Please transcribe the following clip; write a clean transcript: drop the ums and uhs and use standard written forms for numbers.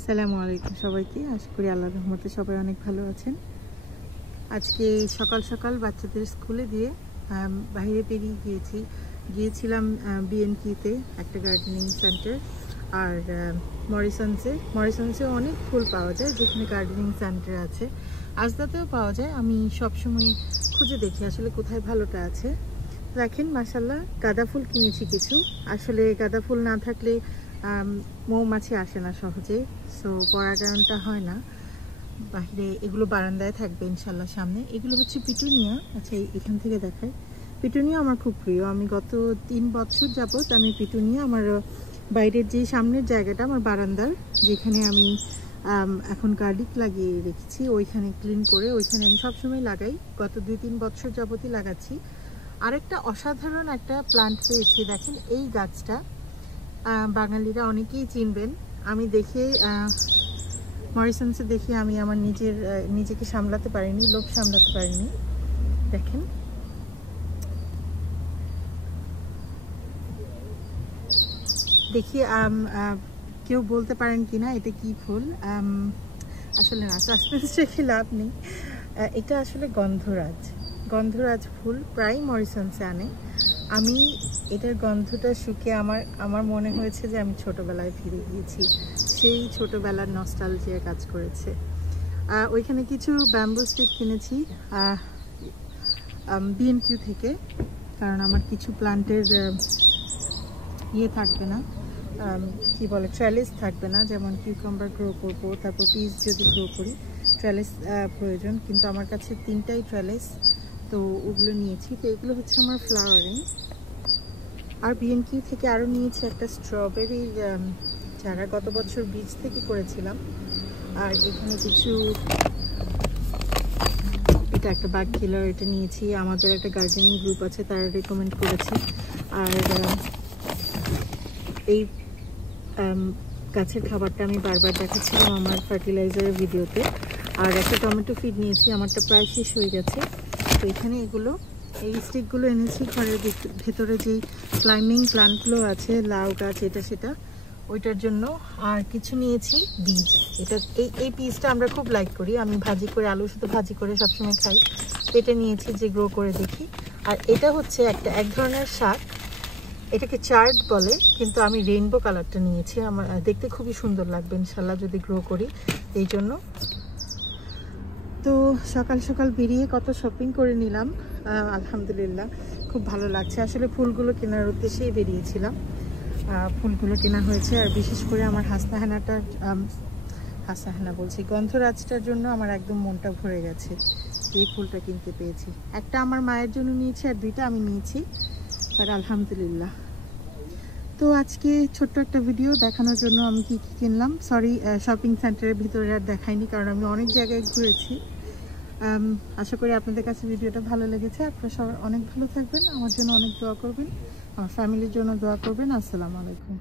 আসসালামু আলাইকুম সবাইকে। আশা করি আল্লাহর রহমতে সবাই অনেক ভালো আছেন। আজকে সকাল সকাল বাচ্চাদের স্কুলে দিয়ে বাইরে বেরিয়ে গিয়েছিলাম বিএনকিতে একটা গার্ডেনিং সেন্টার, আর মরিসনসে অনেক ফুল পাওয়া যায় যেখানে গার্ডেনিং সেন্টার আছে। আজদাতেও পাওয়া যায়। আমি সবসময় খুঁজে দেখি আসলে কোথায় ভালোটা আছে। দেখেন মাশাল্লাহ গাঁদা ফুল কিনেছি কিছু। আসলে গাঁদা ফুল না থাকলে মৌমাছি আসে না সহজে, সো পরাগায়নটা হয় না। বাইরে এগুলো বারান্দায় থাকবে ইনশাল্লাহ সামনে। এগুলো হচ্ছে পিটুনিয়া। আচ্ছা এখান থেকে দেখাই। পিটুনিয়া আমার খুব প্রিয়। আমি গত 3 বছর যাবত আমি পিটুনিয়া আমার বাইরের যে সামনের জায়গাটা আমার বারান্দার, যেখানে আমি এখন গার্লিক লাগিয়ে রেখেছি, ওইখানে ক্লিন করে ওইখানে আমি সবসময় লাগাই। গত 2-3 বছর যাবতই লাগাচ্ছি। আরেকটা অসাধারণ একটা প্লান্ট পেয়েছি। দেখেন এই গাছটা বাঙালিরা অনেকেই চিনবেন। আমি দেখে মরিসনসে দেখে আমি আমার নিজেকে সামলাতে পারিনি, লোভ সামলাতে পারিনি। দেখেন দেখি কেউ বলতে পারেন কিনা এটা কি ফুল। আসলে না, সাসপেন্স রেখে লাভ নেই। এটা আসলে গন্ধরাজ ফুল, প্রায় মরিসনসে আনে। আমি এটার গন্ধটা শুকে আমার মনে হয়েছে যে আমি ছোটবেলায় ফিরে গিয়েছি। সেই ছোটবেলার নস্টালজিয়া কাজ করেছে। ওইখানে কিছু ব্যাম্বু স্টিক কিনেছি বিএনকিউ থেকে, কারণ আমার কিছু প্লান্টের থাকবে না, কি বলে ট্রেলিস থাকবে না। যেমন কিউকাম্বার গ্রো করবো, তারপর পিস যদি গ্রো করি ট্রেলিস প্রয়োজন, কিন্তু আমার কাছে 3টাই ট্রেলিস, তো ওগুলো নিয়েছি। তো এগুলো হচ্ছে আমার ফ্লাওয়ারিং। আর বিএনকিউ থেকে আরও নিয়েছি একটা স্ট্রবেরি চারা, গত বছর বীজ থেকে করেছিলাম। আর এখানে কিছু, এটা একটা বাগ কিলার, এটা নিয়েছি। আমাদের একটা গার্ডেনিং গ্রুপ আছে, তারা রেকমেন্ড করেছে। আর এই গাছের খাবারটা আমি বারবার দেখাচ্ছিলাম আমার ফার্টিলাইজারের ভিডিওতে। আর একটা টমেটো ফিড নিয়েছি, আমারটা প্রায় শেষ হয়ে গেছে। তো এখানে এই স্টিকগুলো এনেছি ঘরের ভেতরে যেই ক্লাইম্বিং প্লান্টগুলো আছে, লাউ গাছ এটা সেটা, ওইটার জন্য। আর কিছু নিয়েছি বীজ। এই পিসটা আমরা খুব লাইক করি, আমি ভাজি করে, আলু শুধু ভাজি করে সবসময় খাই। এটা নিয়েছি যে গ্রো করে দেখি। আর এটা হচ্ছে এক ধরনের শাক, এটাকে চার্ট বলে, কিন্তু আমি রেইনবো কালারটা নিয়েছি। আমার দেখতে খুবই সুন্দর লাগবে ইনশাল্লাহ যদি গ্রো করি, এই জন্য। তো সকাল সকাল বেরিয়ে কত শপিং করে নিলাম, আলহামদুলিল্লাহ খুব ভালো লাগছে। আসলে ফুলগুলো কেনার উদ্দেশ্যেই বেরিয়েছিলাম, ফুলগুলো কেনা হয়েছে। আর বিশেষ করে আমার হাসনাহেনা বলছি, গন্ধরাজটার জন্য আমার একদম মনটা ভরে গেছে। এই ফুলটা কিনতে পেয়েছি। একটা আমার মায়ের জন্য নিয়েছি, আর 2টা আমি নিয়েছি, আর আলহামদুলিল্লাহ। তো আজকে ছোট্ট একটা ভিডিও দেখানোর জন্য আমি কি কিনলাম। সরি, শপিং সেন্টারের ভিতরে আর দেখাইনি, কারণ আমি অনেক জায়গায় ঘুরেছি। আশা করি আপনাদের কাছে ভিডিওটা ভালো লেগেছে। আপনারা সবাই অনেক ভালো থাকবেন, আমার জন্য অনেক দোয়া করবেন, আমার ফ্যামিলির জন্য দোয়া করবেন। আসসালামু আলাইকুম।